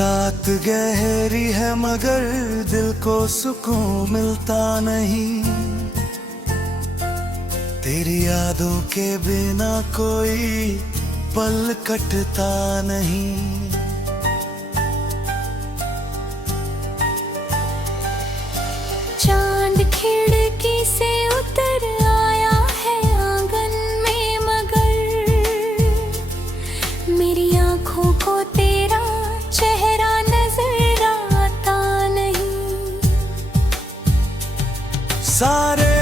रात गहरी है मगर दिल को सुकून मिलता नहीं। तेरी यादों के बिना कोई पल कटता नहीं। चांद खिड़की से उतर आया है आंगन में मगर मेरी आंखों को तेरा चेहरा नजर आता नहीं। सारे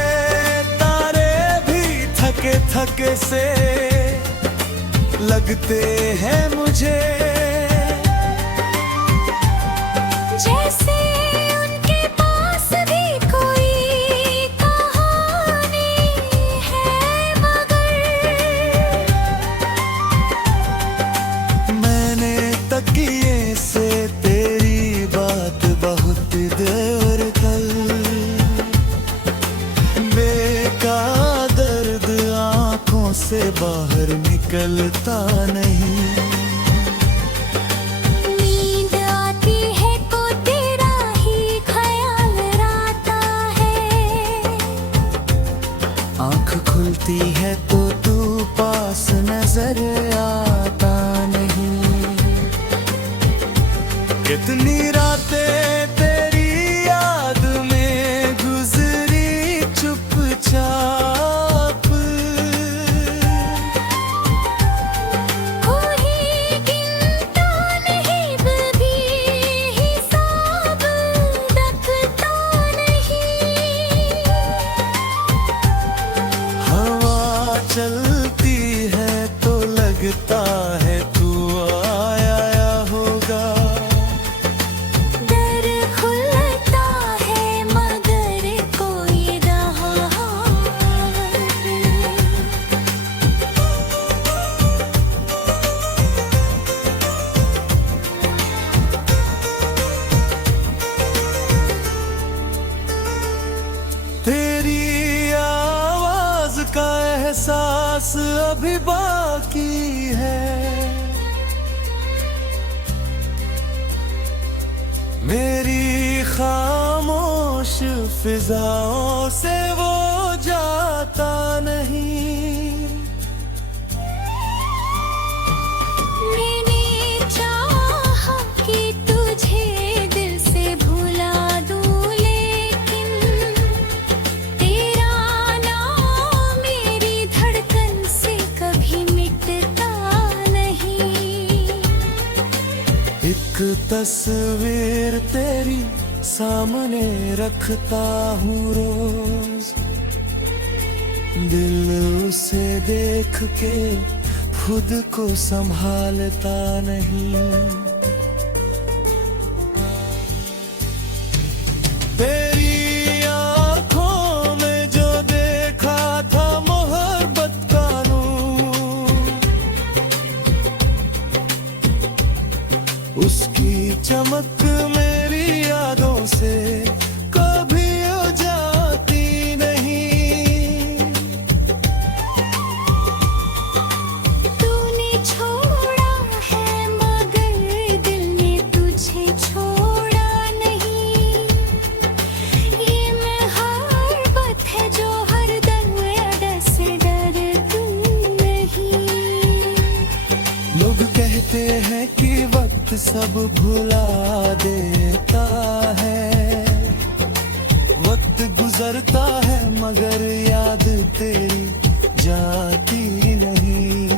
तारे भी थके थके से लगते हैं मुझे, जैसे उनके पास भी कोई कहानी है मगर मैंने तकिए से तेरी बात बहुत देर कल बेकार दर्द आंखों से बाहर निकलता नहीं। नींद आती है तो तेरा ही ख्याल आता है, आंख खुलती है तो तू पास नजर आता नहीं। कितनी रातें तेरी याद में गुजरी चुपचाप, कोई गिनता नहीं भी हिसाब रखता नहीं। हवा चलती है तो लगता है तू आया होगा। दर खुलता है मगर कोई रहा तेरी आवाज का एहसास अभी बाकी है, मेरी खामोश फिजाओं से वो जाता नहीं। मैंने चाहा कि तुझे दिल से भुला दूं लेकिन तेरा नाम मेरी धड़कन से कभी मिटता नहीं। एक तस्वीर तेरी सामने रखता हूँ रोज, दिल उसे देख के खुद को संभालता नहीं। तेरी आंखों में जो देखा था मोहब्बत का नूर, उसकी चमक मेरी यादों से कभी जाती नहीं। तूने छोड़ा है मगर दिल ने तुझे छोड़ा नहीं। ये मोहब्बत है जो हर दर से डरती नहीं। लोग कहते हैं कि वक्त सब भुला देता है, वक्त गुजरता है मगर याद तेरी जाती नहीं।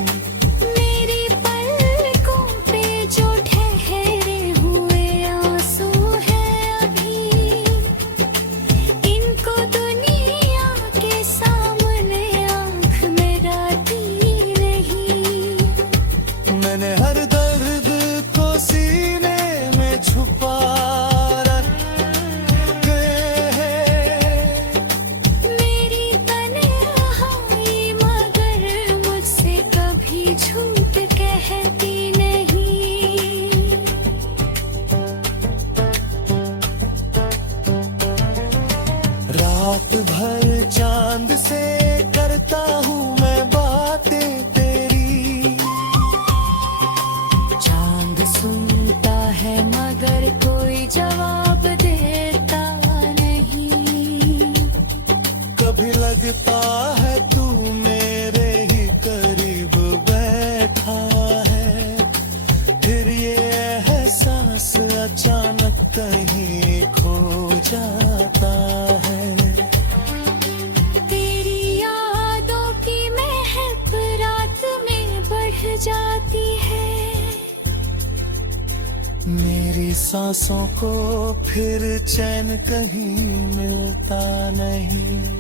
मेरी पलकों पे जो ठहरे हुए आंसू हैं अभी, इनको दुनिया के सामने आंख मिलाती नहीं। मैंने हर दर्द को सीने में छुपा रखे है, मेरी तन्हाई मगर मुझसे कभी झूठ कहती नहीं। रात भर चांद से करता हूँ मैं बातें तेरी, चांद सुनता है लगता है तू मेरे ही करीब बैठा है, फिर ये एहसास अचानक कहीं खो जाता है। तेरी यादों की महक रात में बढ़ जाती है, मेरी सांसों को फिर चैन कहीं मिलता नहीं।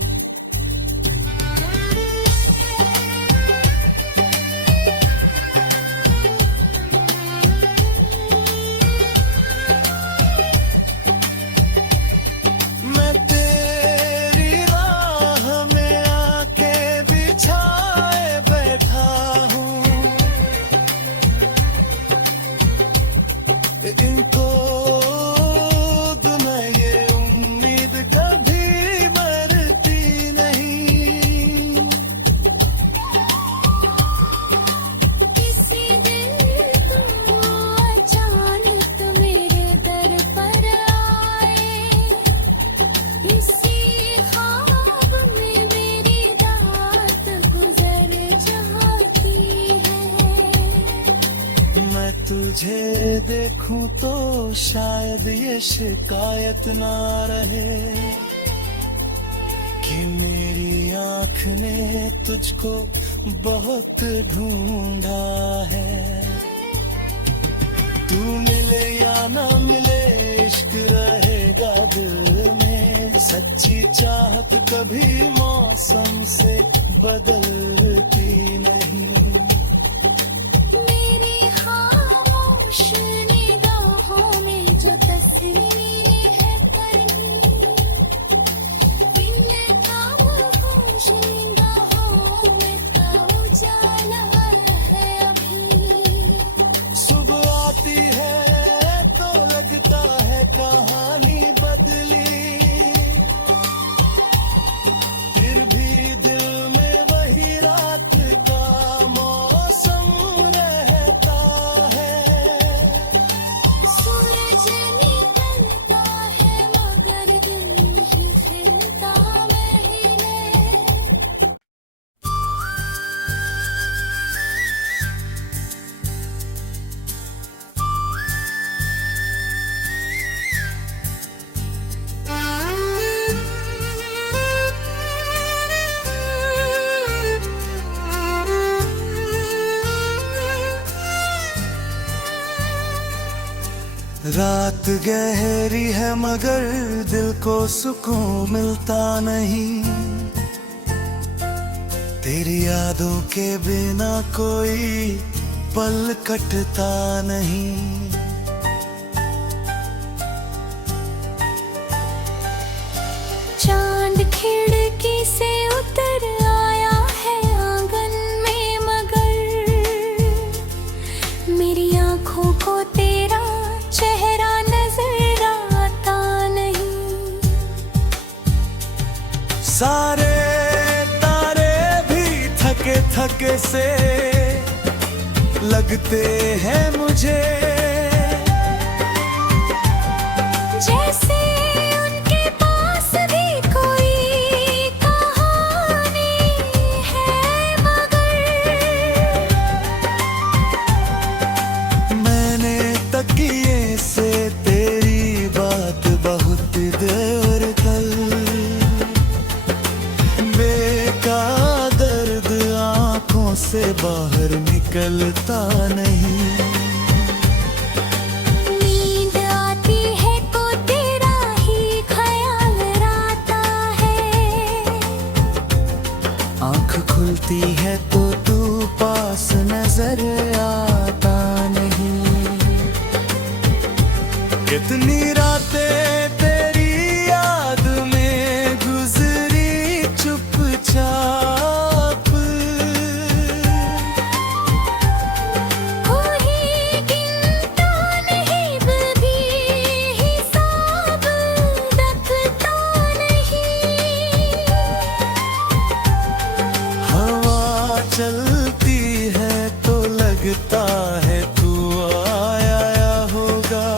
मैं तेरी राह में आके बिछाए बैठा हूँ, इनको मैं ये उम्मीद कभी मरती नहीं। किसी दिन तू अचानक मेरे दर पर आए, इसी ख्वाब में मेरी रात गुजर जाती है। मैं तुझे देखूं तो शायद ये शिकायत ना रहे कि मेरी आँख ने तुझको बहुत ढूंढा है। तू मिले या ना मिले इश्क रहेगा दिल में, सच्ची चाहत कभी मौसम से बदलती नहीं। मेरी खामोश निगाहों में जो तस्वीरें है करनी, बिन खामोश निगाहों में का उजाला है अभी। सुबह आती है तो लगता है कहानी बदली, फिर भी दिल में वही रात का मौसम रहता है। सूरज निकलता है मगर दिल ही खिलता नहीं है। रात गहरी है मगर दिल को सुकून मिलता नहीं, तेरी यादों के बिना कोई पल कटता नहीं। चांद खिड़की से उतर आया है आंगन में मगर मेरी आंखों को तेरा चेहरा नजर आता नहीं। सारे तारे भी थके थके से लगते हैं मुझे, जैसे उनके पास भी कोई कहानी है मगर मैंने तकिए से तेरी बात बहुत देर कल, बेका दर्द आंखों से बाहर निकलता नहीं। नींद आती है तो तेरा ही ख्याल आता है, आँख खुलती है तो तू पास नजर आता नहीं। कितनी रातें तेरी याद में गुजरी चुपचाप, कोई गिनता नहीं भी हिसाब रखता नहीं। हवा चलती है तो लगता है तू आया होगा,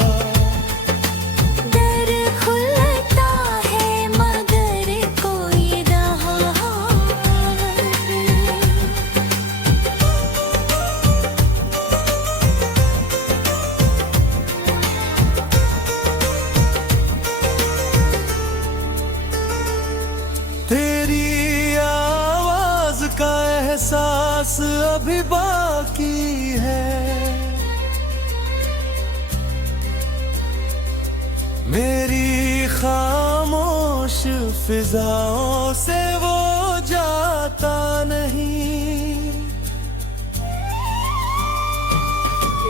एहसास अभी बाकी है। मेरी खामोश फिजाओं से वो जाता नहीं।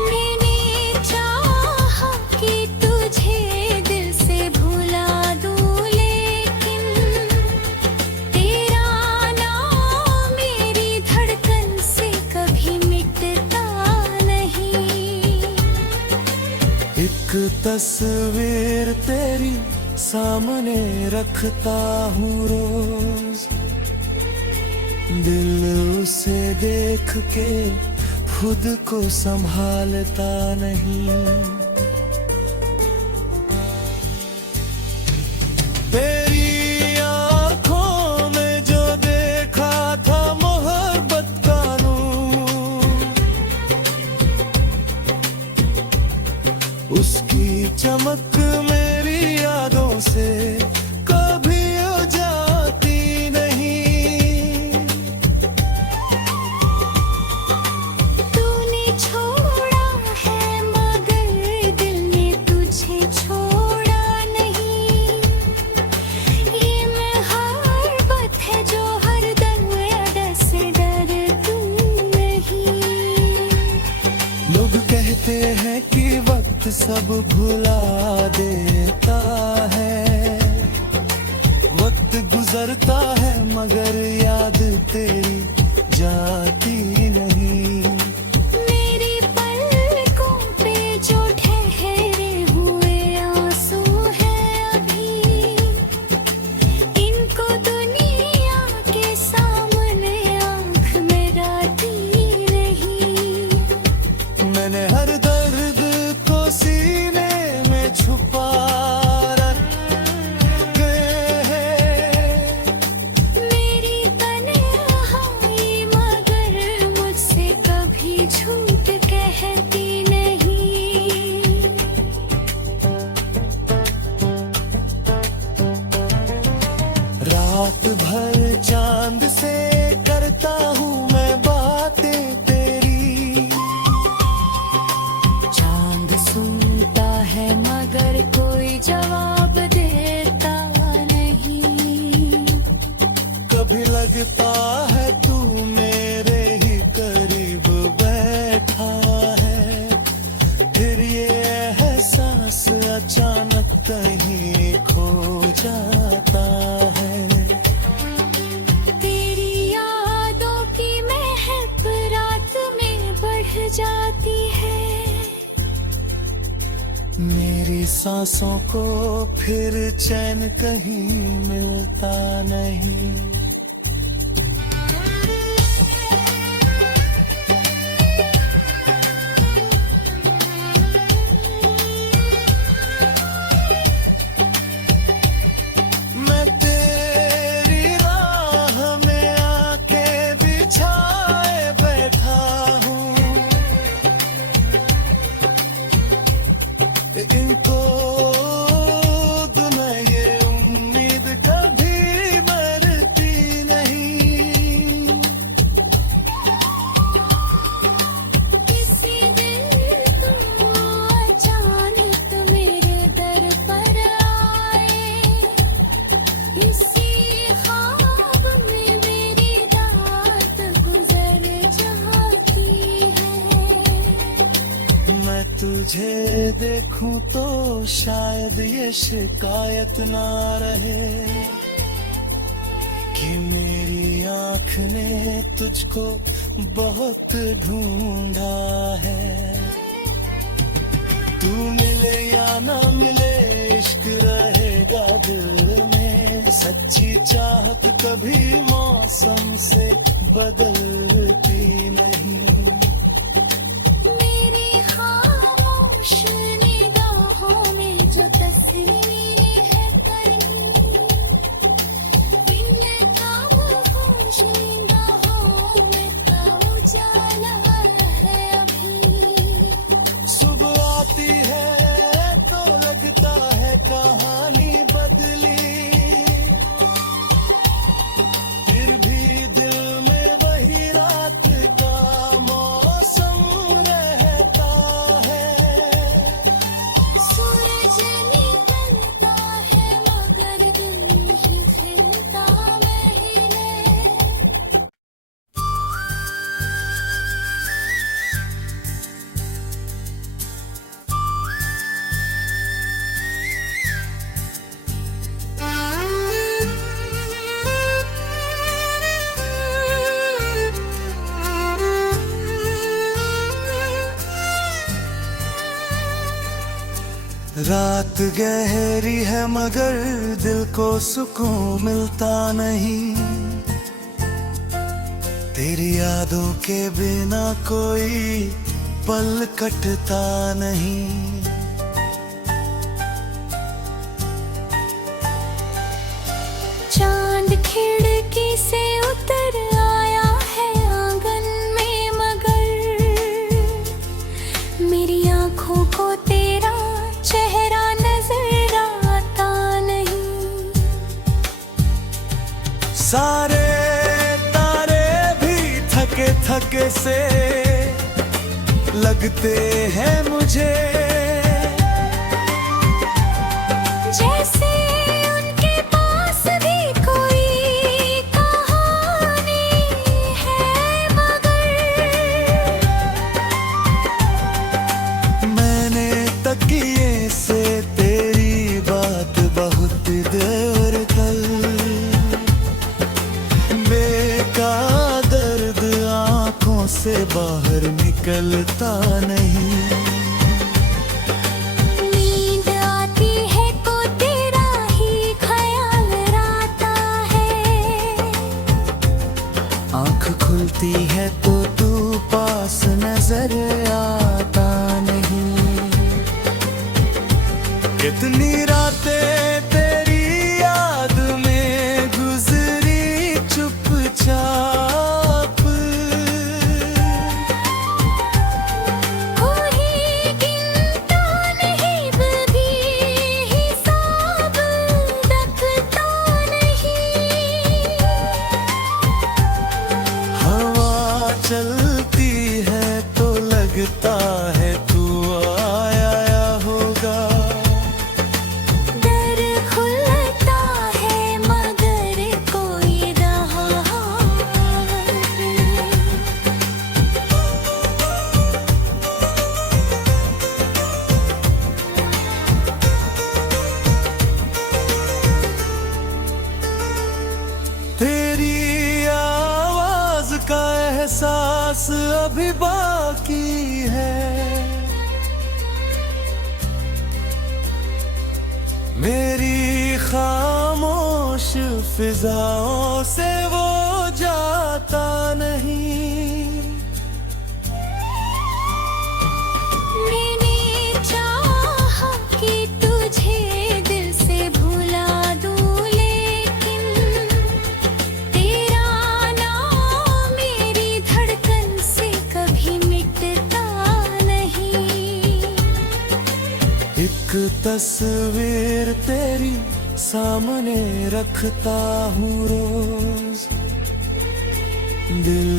मैंने चाहा कि तुझे दिल से भुला दूं, लेकिन तेरा नाम मेरी धड़कन से कभी मिटता नहीं। एक तस्वीर तेरी सामने रखता हूँ रोज, दिल उसे देख के खुद को संभालता नहीं। तेरी आंखों में जो देखा था मोहब्बत का नूर, उसकी चमक मेरी यादों से कभी जाती नहीं। तूने छोड़ा है मगर दिल ने तुझे छोड़ा नहीं। ये मोहब्बत है जो हर दर से डरती नहीं। लोग कहते हैं कि वक्त सब भुला देता है, वक्त गुजरता है मगर याद तेरी जाती नहीं। मेरी पलकों पे जो ठहरे हुए आंसू हैं अभी, इनको दुनिया के सामने आंख मिलाती नहीं। मैंने हर दर्द को सीने में छुपा रखे है। मेरी तन्हाई मगर मुझसे कभी झूठ कहती नहीं। रात भर चांद से करता हूँ मैं बातें तेरी, चांद सुनता है मगर कोई जवाब देता नहीं। कभी लगता है तू मेरे ही करीब बैठा है, फिर ये एहसास अचानक कहीं खो जाता है। तेरी यादों की महक रात में बढ़ जाती है। मेरी सांसों को फिर चैन कहीं मिलता नहीं। मैं तेरी राह में आके बिछाए बैठा हूँ, इनको मैं ये उम्मीद कभी मरती नहीं। किसी दिन तू अचानक मेरे दर पर आए, इसी ख्वाब में मेरी रात गुजर जाती है। मैं तुझे देखूं तो शायद ये शिकायत ना रहे कि मेरी आँख ने तुझको बहुत ढूंढा है। तू मिले या ना मिले इश्क रहेगा दिल में, सच्ची चाहत कभी मौसम से बदलती नहीं। मेरी खामोश निगाहों में जो तस्वीरें है करनी, बिन खामोश निगाहों में का उजाला है अभी। सुबह आती है तो लगता है कहानी बदली, फिर भी रात गहरी है मगर दिल को सुकून मिलता नहीं। तेरी यादों के बिना कोई पल कटता नहीं। चांद खिड़की से उतर आया है आंगन में मगर मेरी आंखों को तेरा चेहरा नजर आता नहीं। सारे तारे भी थके थके से लगते हैं मुझे, जैसे उनके पास भी कोई कहानी है मगर मैंने तकिए से तेरी बात बहुत देर कल, बेका दर्द आंखों से बाहर निकलता नहीं। नींद आती है तो तेरा ही ख्याल आता है, आँख खुलती है तो तू पास नजर आता नहीं। कितनी रातें तेरी याद में गुजरी चुपचाप, कोई गिनता नहीं बदी हिसाब रखता नहीं। हवा चलती है तो लगता है तू आया होगा। दर खुलता है मगर कोई रहा नहीं। तेरी आवाज का एहसास अभी बाकी है, मेरी खामोश फिजाओं से वो जाता नहीं। मैंने चाहा कि तुझे दिल से भुला दूं लेकिन तेरा नाम मेरी धड़कन से कभी मिटता नहीं। एक तस्वीर तेरी सामने रखता हूँ रोज, दिल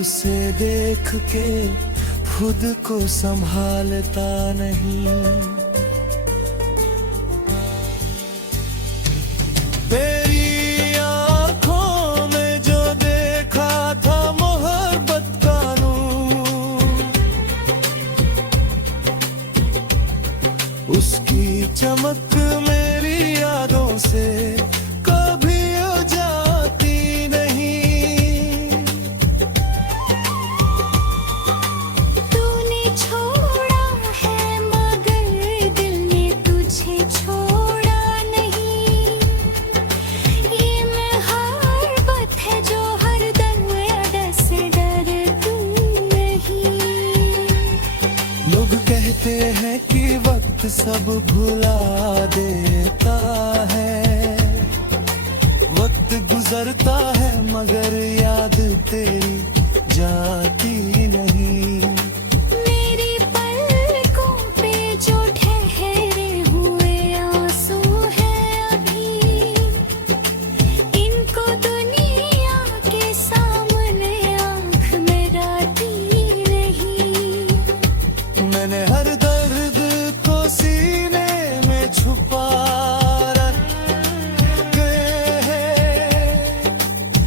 उसे देख के खुद को संभालता नहीं। तेरी आंखों में जो देखा था मोहब्बत का नूर, उसकी चमक मेरी यादों से कभी जाती नहीं। तूने छोड़ा है मगर दिल ने तुझे छोड़ा नहीं। ये मोहब्बत है जो हर दर से डरती नहीं। लोग कहते हैं कि वक्त सब भुला देता है, वक्त गुजरता है मगर याद तेरी जाती नहीं। मेरी पलकों पे जो ठहरे हुए आंसू हैं अभी, इनको दुनिया के सामने आंख मिलाती नहीं। मैंने हर दर्द को सीने में छुपा रखे है,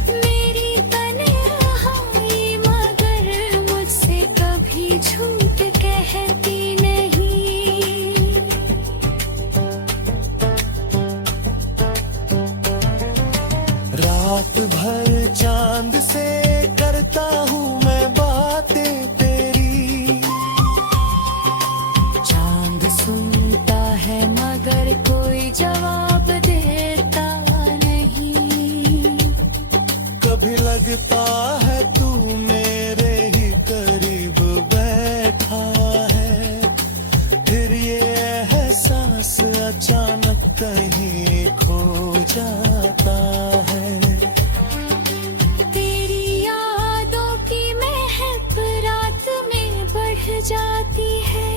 मेरी तन्हाई मगर मुझसे कभी झूठ कहती नहीं। रात भर चांद से करता हूँ मैं बातें तेरी, चांद सुनता है लगता है तू मेरे ही करीब बैठा है, फिर ये एहसास अचानक कहीं खो जाता है। तेरी यादों की महक रात में बढ़ जाती है,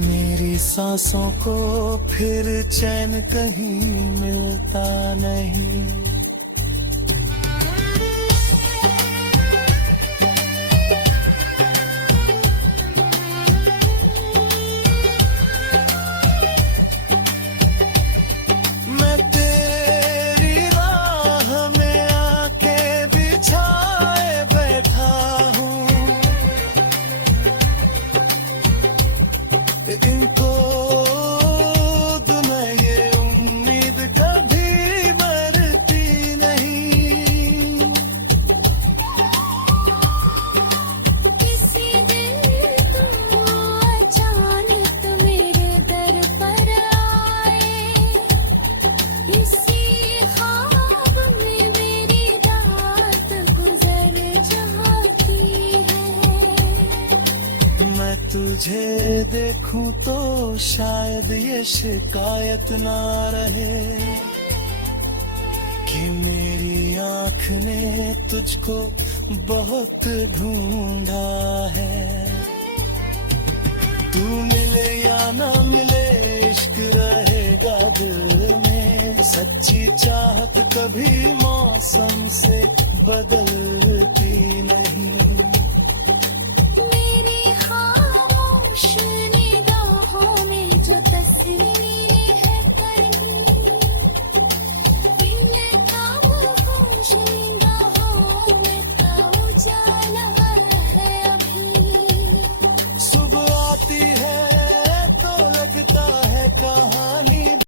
मेरी सांसों को फिर चैन कहीं मिलता नहीं। मैं तेरी राह में आके बिछाए बैठा हूँ, इनको मैं ये उम्मीद कभी मरती नहीं। किसी दिन तू अचानक मेरे दर पर आए, इसी ख्वाब में मेरी रात गुजर जाती है। मैं तुझे देखूं तो शायद ये शिकायत ना रहे कि मेरी आँख ने तुझको बहुत ढूंढा है। तू मिले या ना मिले इश्क रहेगा दिल में, सच्ची चाहत कभी मौसम से बदल